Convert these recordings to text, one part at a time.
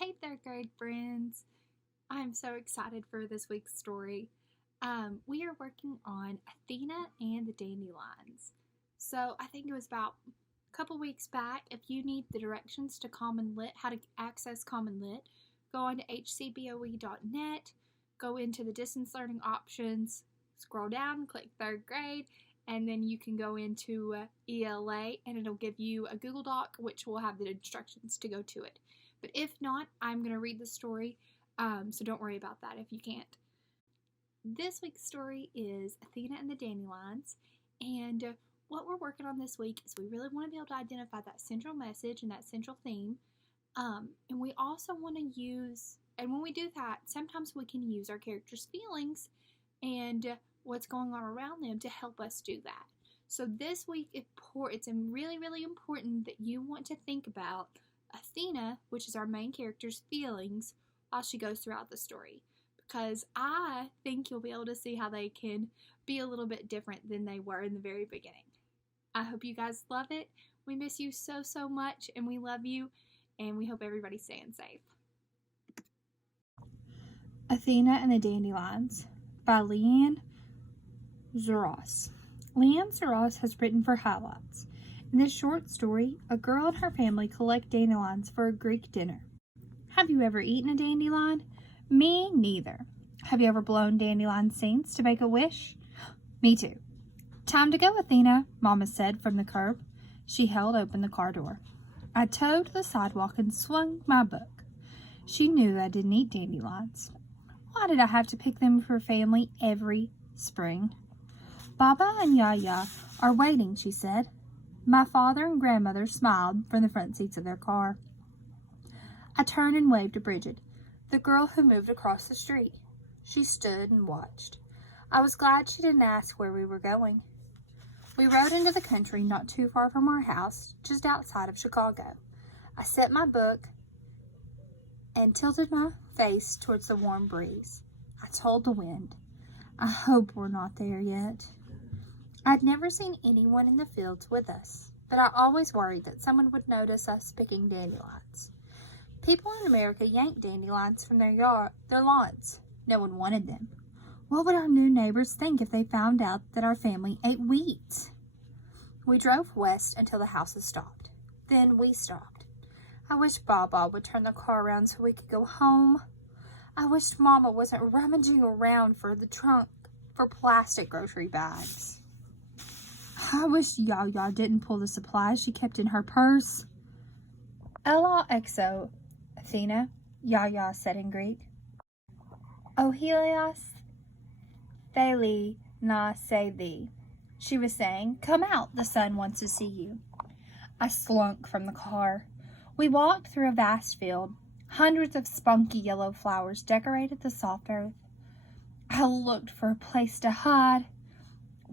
Hey, third grade friends. I'm so excited for this week's story. We are working on Athena and the Dandelions. So I think it was about a couple weeks back. If you need the directions to Common Lit, how to access Common Lit, go on to hcboe.net, go into the distance learning options, scroll down, click third grade, and then you can go into ELA and it'll give you a Google Doc which will have the instructions to go to it. But if not, I'm going to read the story, so don't worry about that if you can't. This week's story is Athena and the Dandelions, and what we're working on this week is we really want to be able to identify that central message and that central theme, and we also want to use, and when we do that, sometimes we can use our characters' feelings and what's going on around them to help us do that. So this week, it's really, really important that you want to think about Athena, which is our main character's feelings, while she goes throughout the story. Because I think you'll be able to see how they can be a little bit different than they were in the very beginning. I hope you guys love it. We miss you so, so much, and we love you, and we hope everybody's staying safe. Athena and the Dandelions by Leanne Zuros. Leanne Zuros has written for Highlights. In this short story, a girl and her family collect dandelions for a Greek dinner. Have you ever eaten a dandelion? Me neither. Have you ever blown dandelion seeds to make a wish? Me too. Time to go, Athena, Mama said from the curb. She held open the car door. I towed to the sidewalk and swung my book. She knew I didn't eat dandelions. Why did I have to pick them for family every spring? Baba and Yaya are waiting, she said. My father and grandmother smiled from the front seats of their car. I turned and waved to BRIGID, the girl who moved across the street. She stood and watched. I was glad she didn't ask where we were going. We rode into the country not too far from our house, just outside of Chicago. I set my book and tilted my face towards the warm breeze. I told the wind, I hope we're not there yet. I'd never seen anyone in the fields with us, but I always worried that someone would notice us picking dandelions. People in America yanked dandelions from their lawns. No one wanted them. What would our new neighbors think if they found out that our family ate wheat? We drove west until the houses stopped. Then we stopped. I wished Baba would turn the car around so we could go home. I wished Mama wasn't rummaging around for the trunk for plastic grocery bags. I wish Yaya didn't pull the supplies she kept in her purse. Ella exo, Athena, Yaya said in Greek. O Helios, Thali na se thee. She was saying, come out, the sun wants to see you. I slunk from the car. We walked through a vast field. Hundreds of spunky yellow flowers decorated the soft earth. I looked for a place to hide.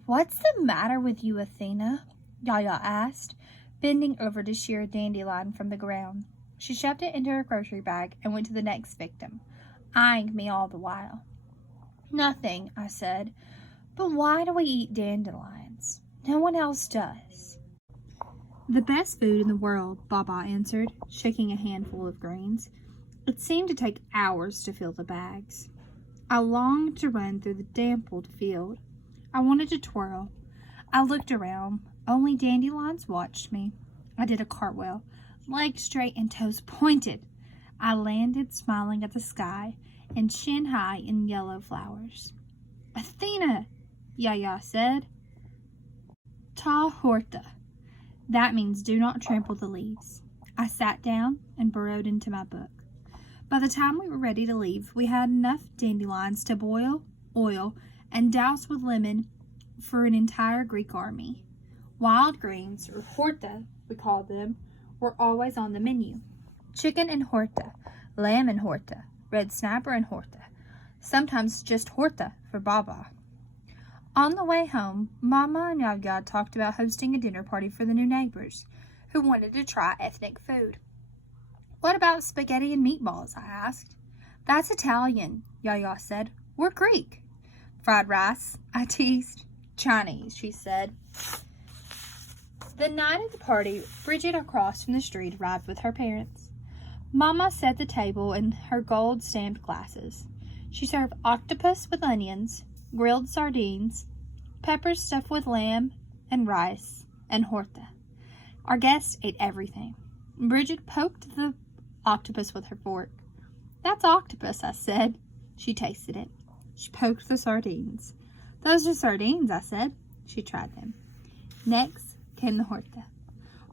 What's the matter with you, Athena? Yaya asked, bending over to shear a dandelion from the ground. She shoved it into her grocery bag and went to the next victim, eyeing me all the while. Nothing, I said, but why do we eat dandelions? No one else does. The best food in the world, Baba answered, shaking a handful of grains. It seemed to take hours to fill the bags. I longed to run through the dampled field. I wanted to twirl. I looked around. Only dandelions watched me. I did a cartwheel, legs straight and toes pointed. I landed smiling at the sky and chin high in yellow flowers. Athena, Yaya said. Ta horta. That means do not trample the leaves. I sat down and burrowed into my book. By the time we were ready to leave, we had enough dandelions to boil, oil, and douse with lemon for an entire Greek army. Wild greens, or horta, we called them, were always on the menu. Chicken and horta, lamb and horta, red snapper and horta, sometimes just horta for Baba. On the way home, Mama and Yaya talked about hosting a dinner party for the new neighbors who wanted to try ethnic food. What about spaghetti and meatballs? I asked. That's Italian, Yaya said. We're Greek. Fried rice, I teased. Chinese, she said. The night of the party, BRIGID across from the street arrived with her parents. Mama set the table in her gold-stamped glasses. She served octopus with onions, grilled sardines, peppers stuffed with lamb and rice, and horta. Our guests ate everything. Brigid poked the octopus with her fork. "That's octopus," I said. She tasted it. She poked the sardines. "Those are sardines," I said. She tried them. Next came the horta.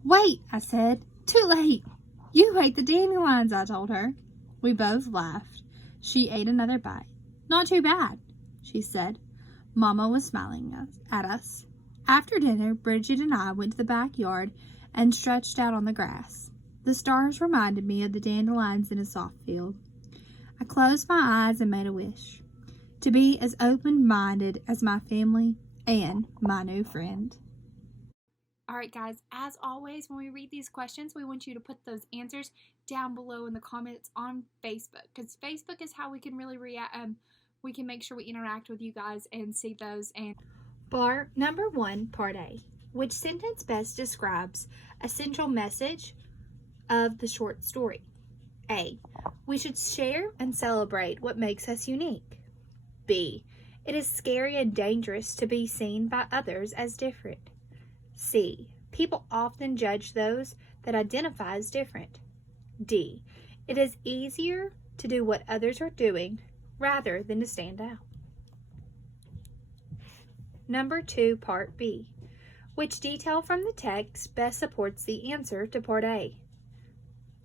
"Wait," I said. "Too late." "You ate the dandelions," I told her. We both laughed. She ate another bite. "Not too bad," she said. Mama was smiling at us. After dinner, Brigid and I went to the backyard and stretched out on the grass. The stars reminded me of the dandelions in a soft field. I closed my eyes and made a wish. To be as open-minded as my family and my new friend. All right, guys, as always, when we read these questions, we want you to put those answers down below in the comments on Facebook, because Facebook is how we can really we can make sure we interact with you guys and see those. And bar number 1, part A. Which sentence best describes a central message of the short story? A. We should share and celebrate what makes us unique. B. It is scary and dangerous to be seen by others as different. C. People often judge those that identify as different. D. It is easier to do what others are doing rather than to stand out. Number 2, part B. Which detail from the text best supports the answer to part A?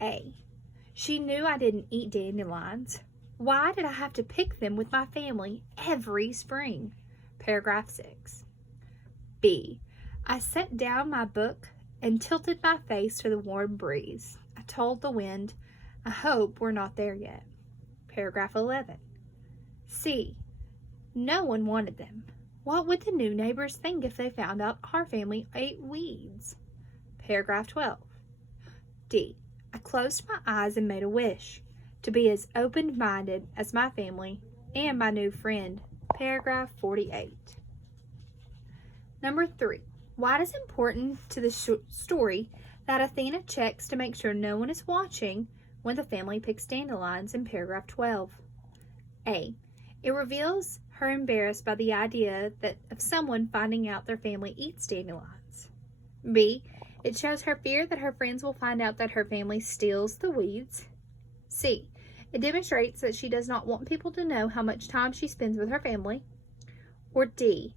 A. She knew I didn't eat dandelions. Why did I have to pick them with my family every spring? Paragraph 6. B. I set down my book and tilted my face to the warm breeze. I told the wind, I hope we're not there yet. Paragraph 11. C. No one wanted them. What would the new neighbors think if they found out our family ate weeds? Paragraph 12. D. I closed my eyes and made a wish to be as open-minded as my family and my new friend. Paragraph 48. Number 3. Why it is important to the story that Athena checks to make sure no one is watching when the family picks dandelions in paragraph 12. A. It reveals her embarrassed by the idea of someone finding out their family eats dandelions. B. It shows her fear that her friends will find out that her family steals the weeds. C. It demonstrates that she does not want people to know how much time she spends with her family. Or D.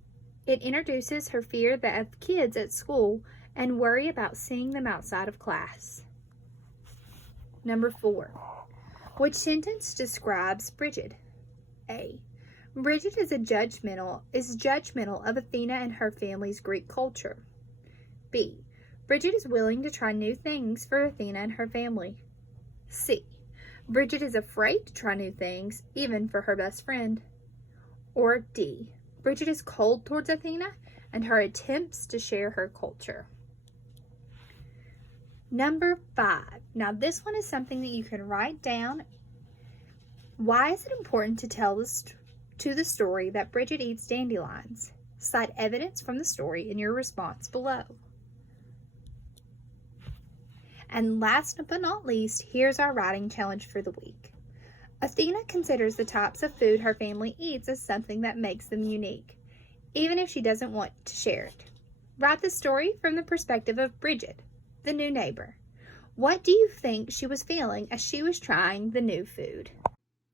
It introduces her fear of kids at school and worry about seeing them outside of class. Number 4. Which sentence describes Brigid? A. Brigid is judgmental of Athena and her family's Greek culture. B. Brigid is willing to try new things for Athena and her family. C. Brigid is afraid to try new things, even for her best friend. Or D. Brigid is cold towards Athena and her attempts to share her culture. Number 5. Now this one is something that you can write down. Why is it important to tell the story that Brigid eats dandelions? Cite evidence from the story in your response below. And last but not least, here's our writing challenge for the week. Athena considers the types of food her family eats as something that makes them unique, even if she doesn't want to share it. Write the story from the perspective of Brigid, the new neighbor. What do you think she was feeling as she was trying the new food?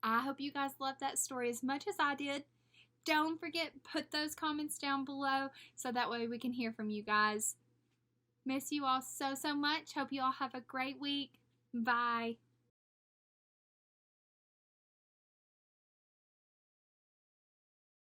I hope you guys loved that story as much as I did. Don't forget, put those comments down below so that way we can hear from you guys. Miss you all so much. Hope you all have a great week. Bye.